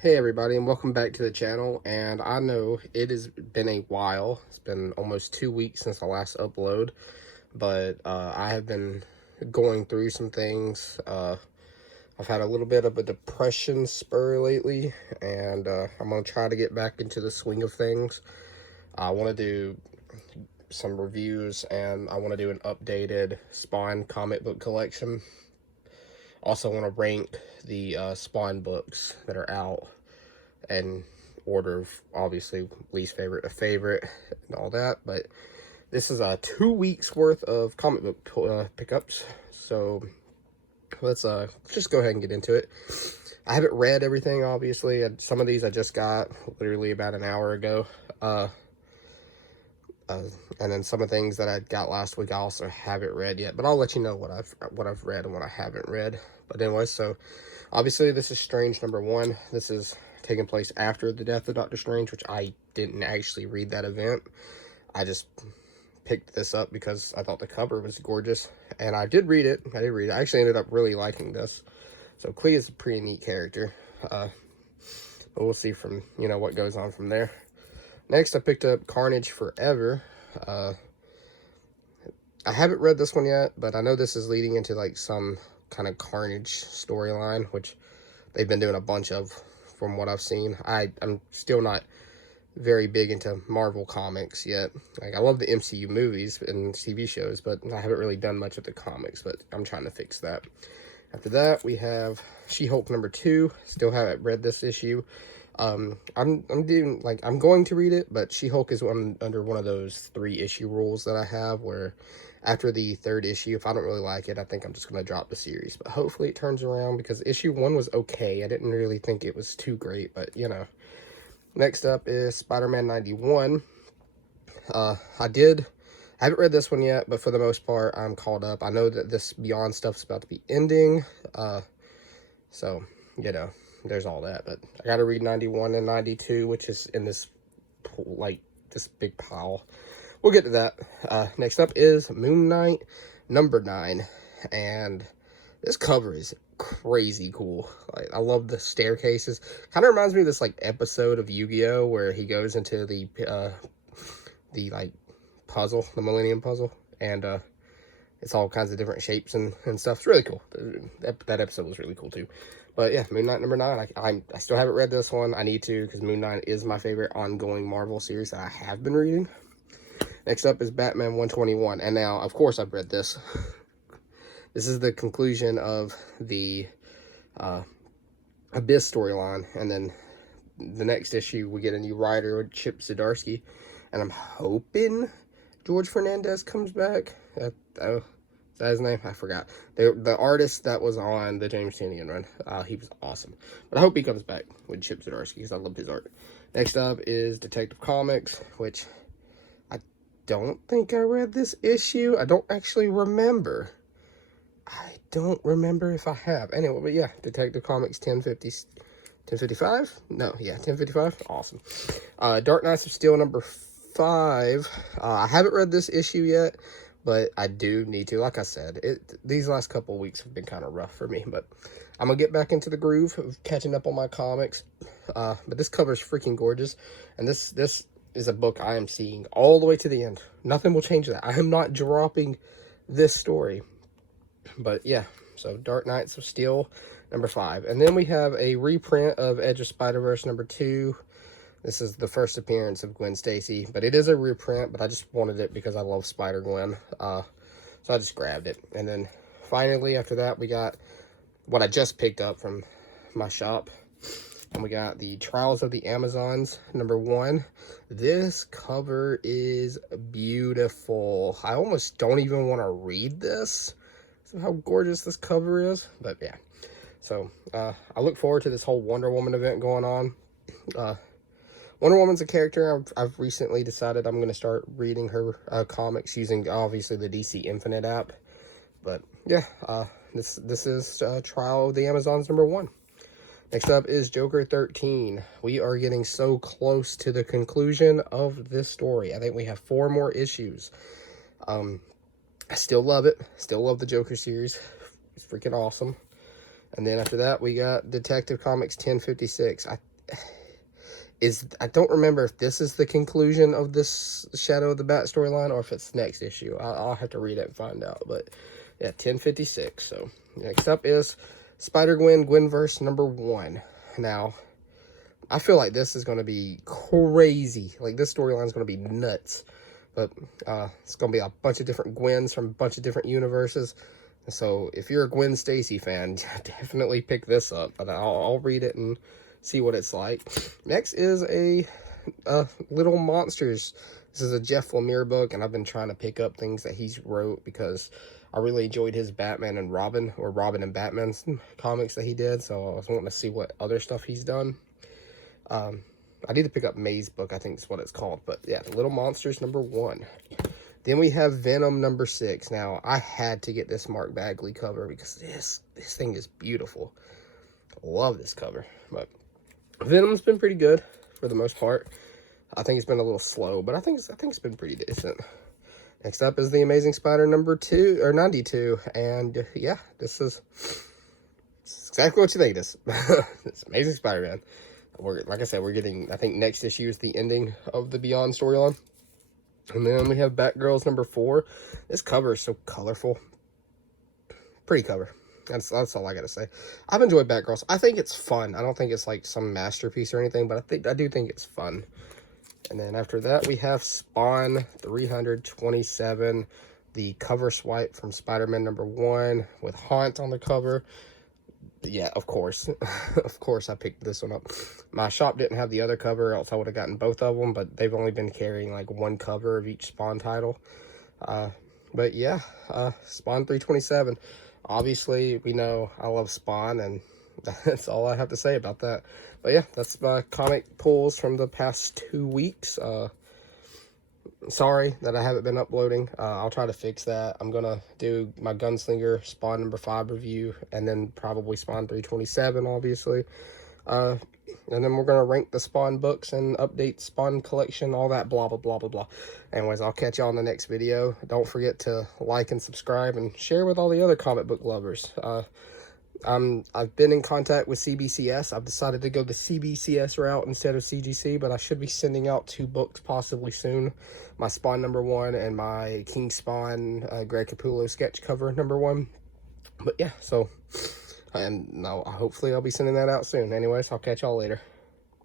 Hey everybody, and welcome back to the channel. And I know it has been a while. It's been almost 2 weeks since the last upload, but I have been going through some things. I've had a little bit of a depression spur lately, and I'm going to try to get back into the swing of things. I want to do some reviews, and I want to do an updated Spawn comic book collection. Also want to rank the Spawn books that are out and order of obviously least favorite to favorite and all that. But this is 2 weeks worth of comic book pickups, so let's just go ahead and get into it. I haven't read everything, obviously. Some of these I just got literally about an hour ago, and then some of the things that I got last week I also haven't read yet, but I'll let you know what I've read and what I haven't read. But anyway, so obviously this is Strange #1. This is taking place after the death of Doctor Strange, which I didn't actually read that event. I just picked this up because I thought the cover was gorgeous, and I did read it. I actually ended up really liking this. So Clea is a pretty neat character. But we'll see from, what goes on from there. Next, I picked up Carnage Forever. I haven't read this one yet, but I know this is leading into like some kind of Carnage storyline, which they've been doing a bunch of from what I've seen. I'm still not very big into Marvel comics yet. Like, I love the MCU movies and TV shows, but I haven't really done much with the comics, but I'm trying to fix that. After that, we have She-Hulk #2. Still haven't read this issue. I'm going to read it, but She-Hulk is under one of those 3-issue rules that I have, where after the 3rd issue, if I don't really like it, I think I'm just going to drop the series. But hopefully it turns around, because issue 1 was okay. I didn't really think it was too great, but Next up is Spider-Man 91. I haven't read this one yet, but for the most part, I'm caught up. I know that this Beyond stuff's about to be ending, so, there's all that. But I gotta read 91 and 92, which is in this, this big pile. We'll get to that. Next up is Moon Knight #9, and this cover is crazy cool. Like, I love the staircases. Kind of reminds me of this episode of Yu-Gi-Oh where he goes into the puzzle, the Millennium Puzzle, and it's all kinds of different shapes and stuff. It's really cool. That episode was really cool too. But yeah, Moon Knight #9. I still haven't read this one. I need to, because Moon Knight is my favorite ongoing Marvel series that I have been reading. Next up is Batman 121, and now of course I've read this. This is the conclusion of the Abyss storyline, and then the next issue we get a new writer, Chip Zdarsky, and I'm hoping George Fernandez comes back. Is that his name? I forgot. The artist that was on the James Tynion run, he was awesome. But I hope he comes back with Chip Zdarsky, because I loved his art. Next up is Detective Comics, which I don't think I read this issue. I don't actually remember. I don't remember if I have. Anyway, but yeah, Detective Comics 1055? No, yeah, 1055. Awesome. Dark Knights of Steel #5. I haven't read this issue yet, but I do need to. Like I said, these last couple of weeks have been kind of rough for me, but I'm going to get back into the groove of catching up on my comics. But this cover is freaking gorgeous, and this is a book I am seeing all the way to the end. Nothing will change that. I am not dropping this story. But yeah, so Dark Knights of Steel #5. And then we have a reprint of Edge of Spider-Verse #2. This is the first appearance of Gwen Stacy, but it is a reprint, but I just wanted it because I love Spider-Gwen. So I just grabbed it. And then finally, after that, we got what I just picked up from my shop. And we got the Trials of the Amazons #1. This cover is beautiful. I almost don't even want to read this. So how gorgeous this cover is. But yeah, so I look forward to this whole Wonder Woman event going on. Wonder Woman's a character I've recently decided I'm going to start reading her comics using obviously the DC Infinite app. But yeah, this is Trial of the Amazons #1. Next up is Joker 13. We are getting so close to the conclusion of this story. I think we have 4 more issues. I still love it. Still love the Joker series. It's freaking awesome. And then after that, we got Detective Comics 1056. I don't remember if this is the conclusion of this Shadow of the Bat storyline or if it's next issue. I'll have to read it and find out. But yeah, 1056. So next up is Spider-Gwen Gwenverse #1. Now, I feel like this is going to be crazy. Like, this storyline is going to be nuts. But it's going to be a bunch of different Gwens from a bunch of different universes. So if you're a Gwen Stacy fan, definitely pick this up. But I'll read it and see what it's like. Next is a Little Monsters. This is a Jeff Lemire book, and I've been trying to pick up things that he's wrote because I really enjoyed his Batman and Robin, or Robin and Batman's comics that he did. So I was wanting to see what other stuff he's done. I need to pick up May's book, I think is what it's called. But yeah, Little Monsters #1. Then we have Venom #6. Now, I had to get this Mark Bagley cover because this thing is beautiful. Love this cover. But Venom's been pretty good for the most part. I think it's been a little slow, but I think it's been pretty decent. Next up is The Amazing Spider #2 or 92, and yeah, this is exactly what you think it is. It's Amazing Spider-Man. Like I said, we're getting, I think next issue is the ending of the Beyond storyline. And then we have Batgirls #4. This cover is so colorful. Pretty cover. That's all I gotta say. I've enjoyed Batgirls. I think it's fun. I don't think it's like some masterpiece or anything, but I do think it's fun. And then after that, we have Spawn 327, the cover swipe from Spider-Man #1 with Haunt on the cover. Yeah, of course. Of course I picked this one up. My shop didn't have the other cover, else I would have gotten both of them, but they've only been carrying like one cover of each Spawn title. But yeah, Spawn 327. Obviously, we know I love Spawn, and that's all I have to say about that. But yeah, that's my comic pulls from the past 2 weeks. Sorry that I haven't been uploading. I'll try to fix that. I'm going to do my Gunslinger Spawn #5 review, and then probably Spawn 327, obviously. And then we're going to rank the Spawn books and update Spawn collection, all that blah, blah, blah, blah, blah. Anyways, I'll catch y'all in the next video. Don't forget to like and subscribe and share with all the other comic book lovers. I've been in contact with CBCS. I've decided to go the CBCS route instead of CGC, but I should be sending out 2 books possibly soon. My Spawn #1 and my King Spawn Greg Capullo sketch cover #1. But yeah, so, and no, hopefully I'll be sending that out soon. Anyways, I'll catch y'all later.